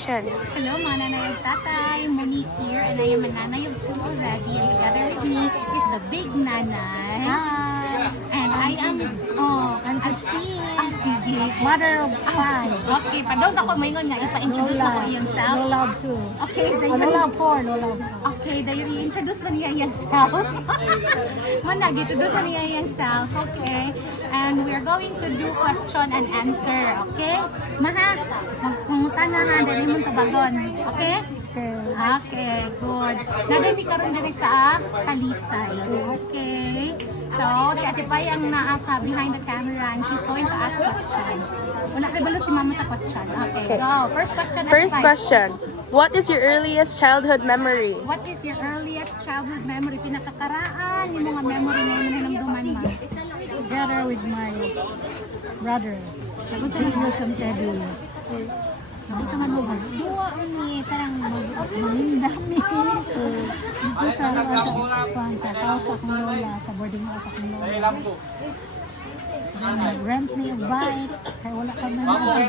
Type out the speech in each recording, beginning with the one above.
question. Hello, mga nanay of tatay. Monique here, and I am a nanay of two already. And together with me is the big nanay. Hi! And I am, I'm Christine. sige. Mother of five. Okay, padong ako maingon nga, ipa-introduce na ko iyang self. No love too. Okay, No love four. No love four. Okay, dahil i-introduce na niya iyang self. Manag, introduce na niya iyang self. Okay. And we are going to do question and answer. Okay? Maha, magpungutan na ha, dahil mo tabagon. Okay? Okay. Okay, good. Nadami karon diri sa Talisay. Okay. So, si Ate Pai ang naasa behind the camera and she's going to ask questions. Wala na balo si Mama sa question. Okay, go. First question, Ate First Pai. question. What is your earliest childhood memory? What is your earliest childhood memory? Pinakakaraan yung mga memory na yun nanamduman mo. Together with my brother. Sagot sa 8 years and 10 years. Sagot sa mga ba? Duwa ni parang Mamindami. Dito sa house akong lola, sa boarding house akong lola. Rent me a bike, kaya wala ka man ang bike,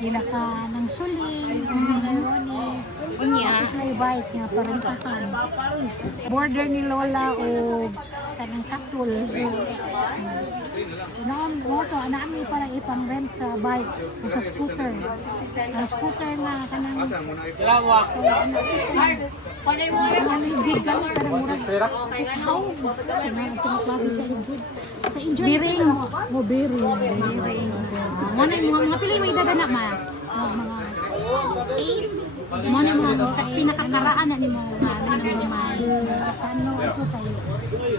nila ka ng suling, Unya. tapos may bike nga parintahan. Border ni lola o kanang katul. Noon, moto, naami parang ipang rent sa bike o sa scooter. Ang scooter na kanang big kami parang murag how sa mga tumaklase sa injud. Sa injud. Biring. Mo biring. Mo na mga pili may dadana ma. Mga 8. Mo na mga pinakakaraan na ni mo nga Kano ito tayo?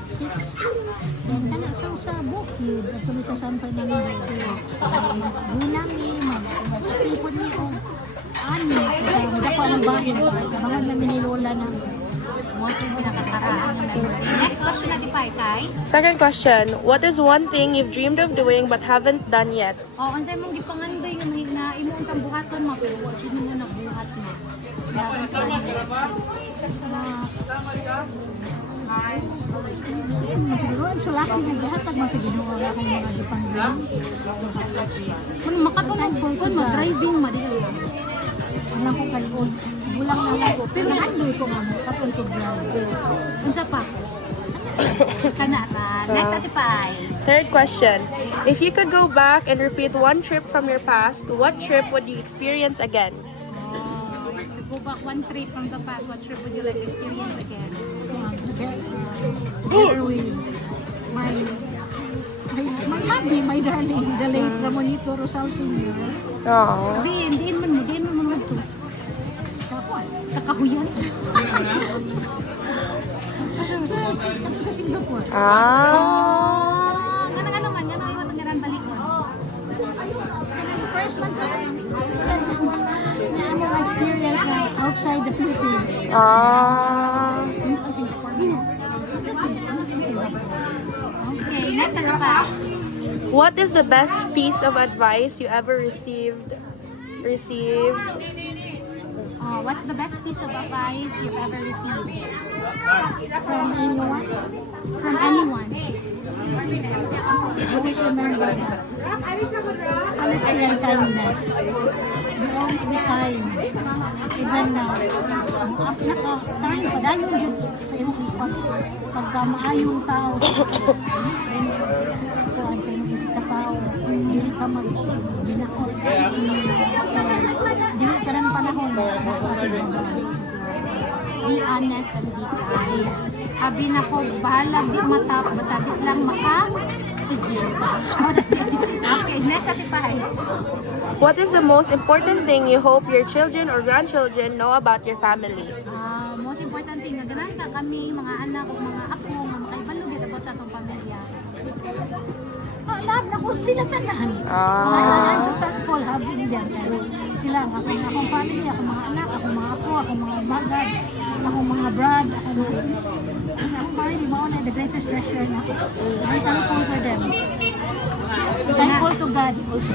6. Yan ka na sa bukid. At tuloy sa San Fernando. Gunami, mag-tipon ni o ano. Dako ng bahay. Mga namin ni Lola na mo yung pinakakaraan na memory. Next question na Pai kay. Second question. What is one thing you've dreamed of doing but haven't done yet? O, unsay mong gipanganday nga na imo untang buhaton mo pero wa jud mo na buhat mo. Dapat sa siguro ang sulaki na gahatag mo sa ginawa akong mga dipang-dipang. Kung makatulong kon mo driving madili. Ano ko kalikod. Bulang na lang ko. Pero nandoy ko nga mo. Patuloy ko drive. Unsa pa? Kana ka. Next Ate Pai. Third question. If you could go back and repeat one trip from your past, what trip would you experience again? Go back one trip from the past. What trip would you like to experience again? Together with my hubby, my darling, the late Ramonito Rosal Sr. Oh. Diin man mo to. Sa kahuyan. Ito sa Singapore. Ah. Ganang ano man, ganang ganang balikon. First one time, na experience na outside the Philippines. Ah. Okay, next ano pa? What is the best piece of advice you ever received? What's the best piece of advice you've ever received? From anyone. From anyone? Always remember that. Honesty and kindness. We always be kind. Even now. Naka-time pa dahil yun sa iyong ipat. Pagka maayong tao. Kuhaan sa iyong isip ka tao. Hindi ka mag-binakot. Hindi ka ng panahon. Be honest and be kind. Abi na ko, bahala di matap, masabit lang maka. Okay, next Ate Pai. What is the most important thing you hope your children or grandchildren know about your family? Most important thing, naganan ka kami, mga anak o mga apo, nga makaibalugit about sa atong pamilya. Lahat na ko sila tanan. Ah. Kailangan sa thankful having them. Sila, akong family, akong mga anak, akong mga apo, akong mga bagad, akong mga brad, akong mga sis. Akong family, mauna the greatest treasure na. I'm thankful for them. Thankful to God also.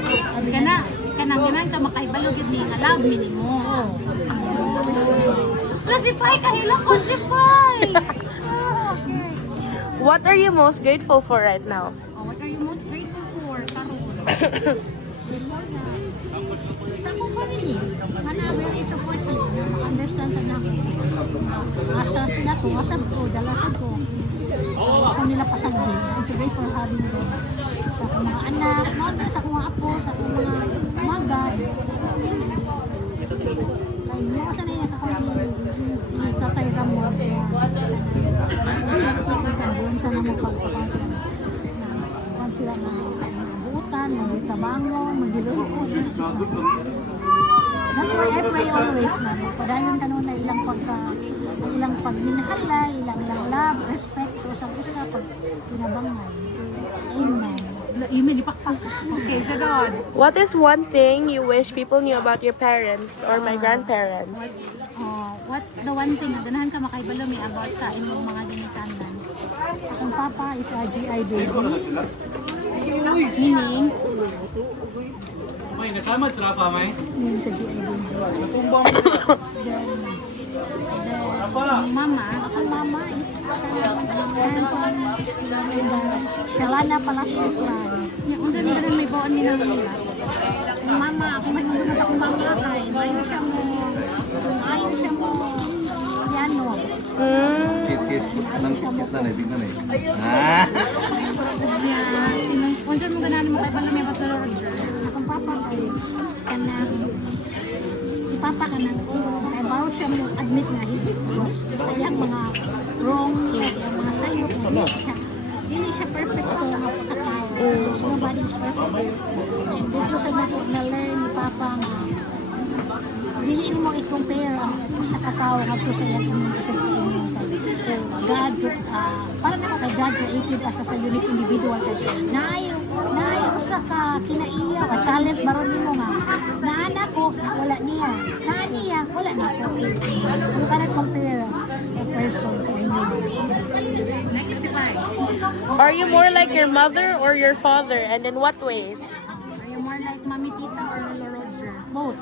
Kanang ka makaibalugit ni nga love ni mo. Plus si Pai, kahila ko si Pai. What are you most grateful for right now? What are you most grateful for? Karon. Sa akong family, sa nako. Asa sila ko, asad ko, dalasad ko. Ako nila pasagdi. I'm so grateful for having them. Sa akong mga anak, sa akong mga apo, sa akong mga magad. Ay, mga sa na yan ako yung tatay Ramos. Doon sana mo pagpapasok na sila na buutan, magtabangon, magilukod. That's why I pray always na padayon tanong na ilang pagminahalay, ilang love, respect sa usa pag pinabangay. Amen. Email ipakpak. Okay, sunod. What is one thing you wish people knew about your parents or my grandparents? What's the one thing na ganahan ka makaibalo mi about sa imong mga ginikanan? Akong papa is a GI baby. Meaning, May nasama sa Rafa, may? Yun sa GI baby. ang mama, Akong mama is Shalana Palacio Clan. niya kung dami may baon nila nila. Ang mama, akong nagmumuna sa akong mama kay mayo siya mo piano. Kiss nang kiss na rin, tignan eh. Ah! Kung dami mo ganahan mo kaibalo mi about sa Roger. Akong papa kay kanang si papa kanang kay bawo siya mo admit na hindi was sayang mga wrong mga sayop na hindi siya perfecto na pagkatao. So nobody is perfect. And dito sa na-learn ni papa nga dili mo i-compare ang sa katao ngadto sa iyang community. God, para na kay God created as a unique individual. Naayo sa ka kinaiya ka talent baron nimo nga. Naana ko wala niya. Niya wala na ko. You cannot compare a person to anybody. Are you more like your mother or your father, and in what ways? Are you more like Mami Tita or Lolo Roger? Both.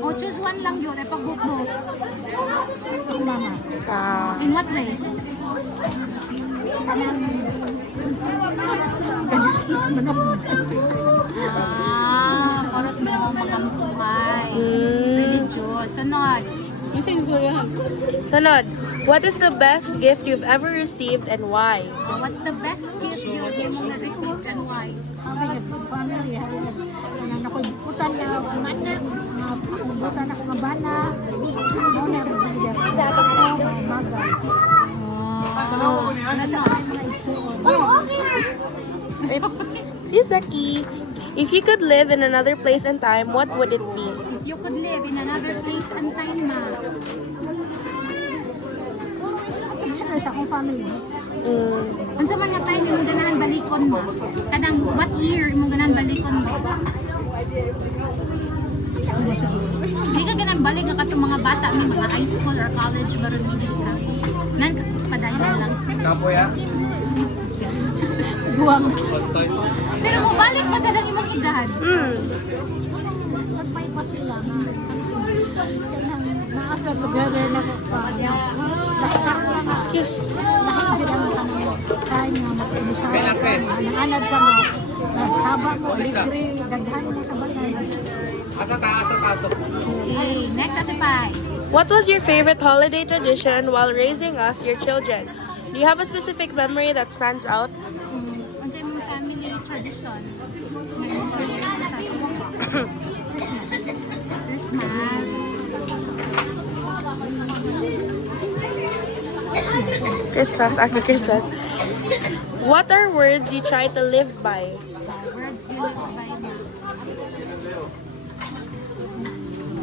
O choose one lang yun, ay pag-book. Ang mama. In what way? Kanang kadus na manok. Oras mo akong magamukuhay. Religious. Sunod. Sunod, what is the best gift you've ever received and why? What's the best gift you received and why? Family, kanang nakuliputan na ang anak, akong butan ako nga bana, mo na rin maga. Mga isuon. Si Zaki, if you could live in another place and time, what would it be? If you could live in another place and time na, Together sa akong family. unsa man nga time imong ganahan balikon mo? Kanang what year imong ganahan balikon mo? Di ka ganahan balik ka katong mga bata may mga high school or college baron hindi ka. Nan padayon na lang. Kapo ya? Duwang. Pero mo balik pa sa lang imong edad. Nagpay pa sila nga. Naasa together na ko pa. Excuse. Dahil din ang time na mag-usapan. Ang-anad pa nga. Saba ko, libre, daghan mo sa balay. Okay, next Ate Pai. What was your favorite holiday tradition while raising us, your children? Do you have a specific memory that stands out? Unsa imong family tradition? Christmas. Christmas, after Christmas. What are words you try to live by? Words you live by na.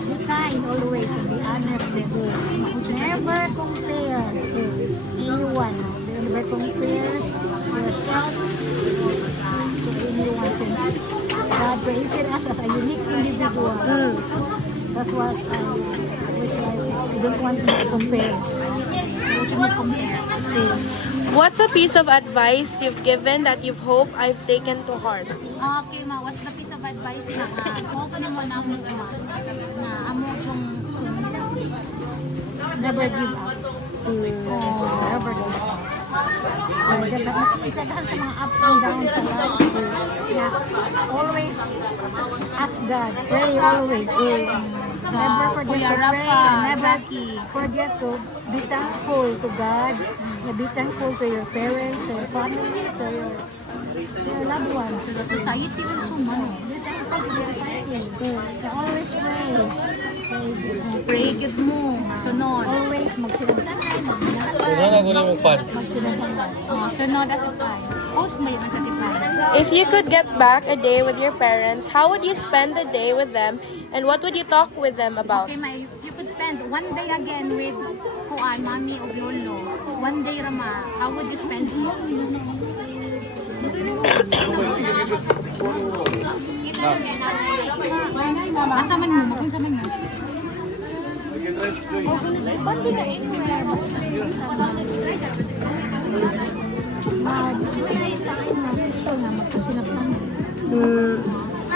Be kind always and be honest with good. Never compare anyone. Never compare yourself to anyone since God created us as a unique individual. That's what I wish I don't want to compare. What should we compare? What's a piece of advice you've given that you've hoped I've taken to heart? Okay, ma, what's the piece of advice na open mo na mo na amo yung sunod? Never give up. Never give up. Mas minsan sa mga ups and downs sa life. Yeah. Always ask God. Pray always. Never forget Kuya to pray. Rafa, Never Jackie. forget to be thankful to God. Be thankful to your parents, to your family, to your loved ones. So the society also man. Be thankful to your society. Always pray. Pray good mo. Sunod. Always magsinagtanay, magminatan, Ano na gunin mo fans? magsinagtanay. Oh, sunod at Atipay. Post mo yun ang Atipay. If you could get back a day with your parents, how would you spend the day with them and what would you talk with them about? Okay, may you could spend one day again with kuan, mami o lolo. One day rama. How would you spend it? Asa man mo, magunsa man na. Pwede na anywhere. Peaceful na, magkasinagtanay.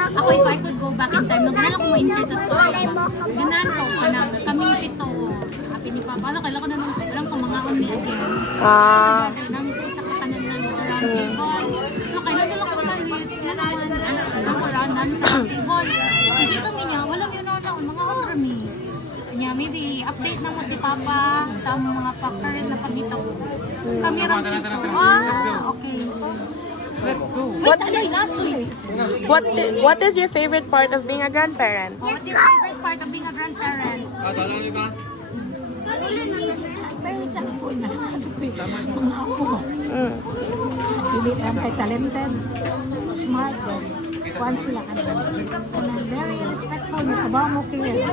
Ako, if I could go back in time, nagana ako ma-insert sa story. Ganan ko, kanang kaming pito. Happy ni Papa, ano, kailan ko na nung, alam ko, mga kami again. Ah, Namin sa isa kakanan na nito, around table. Ano, kailan nila ko kalit, alam ko, around namin sa table. Hindi kami niya, walang yun na, mga honrami. Niya, maybe, update na mo si Papa sa mga factor na pagdito ko. Kami rin Tara, tara, tara. Let's go. Okay. Let's go. Wait, ano yung last week? what is your favorite part of being a grandparent? What's your favorite part of being a grandparent? Very thankful na. Mga apo. Pili lang kay talented, smart, kuhan sila ka na. Very respectful, nakabaw mo kayo.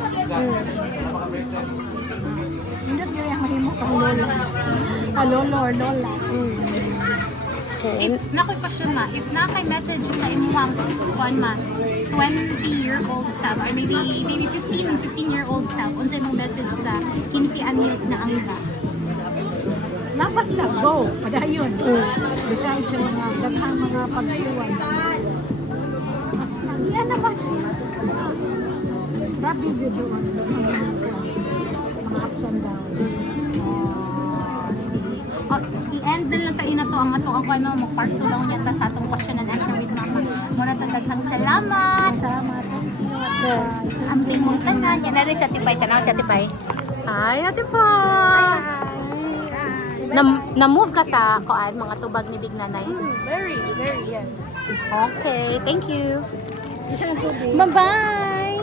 Hindi kayo yung mahimok ang lola. Lolo or lola. If nakoy question ma, if na kay message sa imuhang kuan ma, 20-year-old self or maybe 15 and 15-year-old self, unsay mong message sa 15 anyos na angga? Lapat lang, go. Padayon. Besides sa mga daghang mga pagsiwan. Yan naman. Grabe yun doon. Mga ups and downs. Oh, i-end na lang sa ina to ang ato ang ano, mag-part 2 lang yata sa atong question and answer with mama. Muna to daghang salamat. Salamat. Thank you. Amping mong tanan. Yan na rin sa Tipay. Tanaw sa Tipay. Hi, Ate Pop! Na-move ka sa kuan, mga tubag ni Big Nanay? Very, yes. Okay, thank you. Isang tubig. Bye-bye!